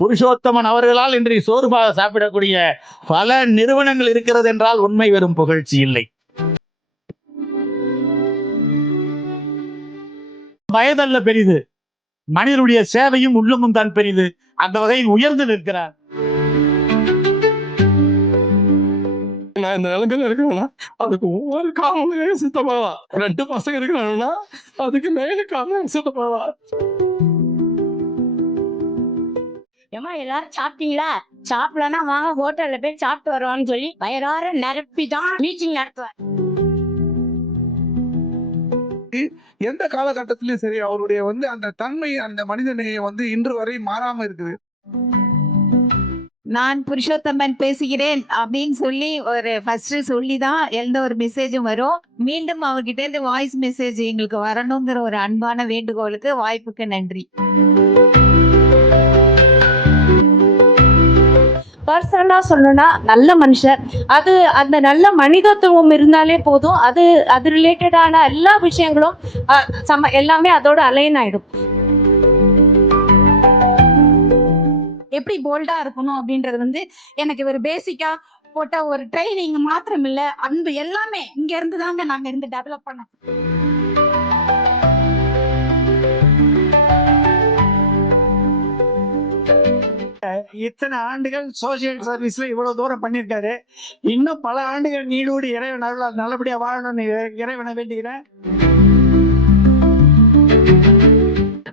புருஷோத்தமன் அவர்களால் இன்றைய சோறுபாக சாப்பிடக்கூடிய பல நிறுவனங்கள் இருக்கிறது என்றால் உண்மை வெறும் புகழ்ச்சி இல்லை. வயதல்ல பெரிது, மனிதனுடைய சேவையும் உள்ளமும் தான் பெரிது. அந்த வகையில் உயர்ந்து நிற்கிறார். நான் இந்த நிலைமையில இருக்கணும்னா அதுக்கு ஒவ்வொரு காரணம் சித்தப்பாவா. 2 பசங்க இருக்கிறாங்கன்னா அதுக்கு மேல காரணம் சித்தப்பாவா. ஏமா எல்லாரும் சாப்பிட்டீங்களா? சாப்பிடலன்னா வாங்க ஹோட்டல்ல போய் சாப்பிட்டு வருவான்னு சொல்லி வயறார நிரப்பி தான் மீட்டிங் நடத்துவார். எந்த காலகட்டத்திலயும் சரி அவருடைய அந்த தன்மை, அந்த மனிதநேயம் இன்று வரை மாறாம இருக்குது. நான் புருஷோத்தமன் பேசுகிறேன் அப்படின்னு சொல்லி ஒரு ஃபர்ஸ்ட் சொல்லிதான் எந்த ஒரு மெசேஜும் வரும். மீண்டும் அவர்கிட்ட இருந்து வாய்ஸ் மெசேஜ் எங்களுக்கு வரணுங்கிற ஒரு அன்பான வேண்டுகோளுக்கு வாய்ப்புக்கு நன்றி. பர்சனலா சொல்லணும்னா நல்ல மனுஷர். அது அந்த நல்ல மனிதத்துவம் இருந்தாலே போதும். அது ரிலேட்டடான எல்லா விஷயங்களும் எல்லாமே அதோட அலைன் ஆயிடும். எப்படி போல்டா இருக்கணும் அப்படின்றது எனக்கு ஒரு பேசிக்கா போட்ட ஒரு ட்ரைனிங் மாத்திரம் இல்ல, அன்பு எல்லாமே இங்க இருந்து தாங்க நாங்க இருந்து டெவலப் பண்ணோம். இத்தனை ஆண்டுகள் சோசியல் சர்வீஸ்ல இவ்வளவு தூரம் பண்ணியிருக்காரு. இன்னும் பல ஆண்டுகள் நீடூடி இறைவன் அருளால் நல்லபடியா வாழணும்னு இறைவனை வேண்டுகிறேன்.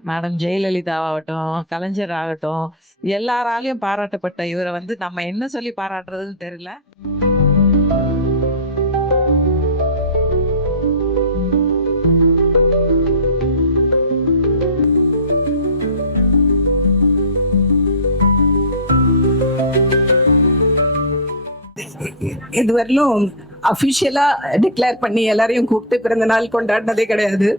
மேடம் ஜெயலலிதா ஆகட்டும், கலைஞர் ஆகட்டும், எல்லாராலையும் பாராட்டப்பட்ட இவரை நம்ம என்ன சொல்லி பாராட்டுறதுன்னு தெரியல. இதுவரையிலும் அபிஷியலா டிக்ளேர் பண்ணி எல்லாரையும் கூப்பிட்டு பிறந்த நாள் கொண்டாடினதே கிடையாது.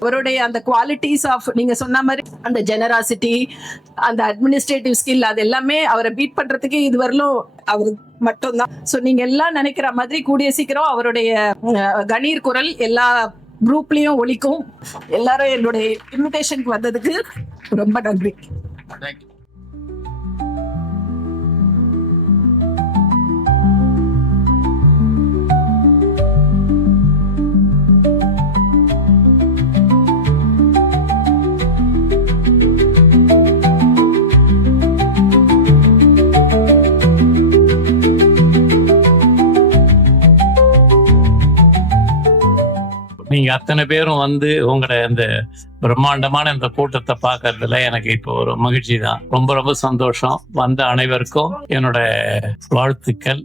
அவருடைய அந்த குவாலிட்டிஸ் ஆஃப் நீங்க சொன்ன மாதிரி அந்த ஜெனராசிட்டி, அந்த அட்மினிஸ்ட்ரேட்டிவ் ஸ்கில், அது எல்லாமே அவரை பீட் பண்றதுக்கு இதுவரையிலும் அவர் மட்டும்தான். ஸோ நீங்க எல்லாம் நினைக்கிற மாதிரி கூடிய சீக்கிரம் அவருடைய கணீர் குரல் எல்லா குரூப்லயும் ஒலிக்கும். எல்லாரும் என்னுடைய இன்விடேஷனுக்கு வந்ததுக்கு ரொம்ப நன்றி. நீங்க அத்தனை பேரும் உங்களோட இந்த பிரம்மாண்டமான இந்த கூட்டத்தை பார்க்கறதுல எனக்கு இப்போ ஒரு மகிழ்ச்சி தான். ரொம்ப ரொம்ப சந்தோஷம். வந்த அனைவருக்கும் என்னோட வாழ்த்துக்கள்.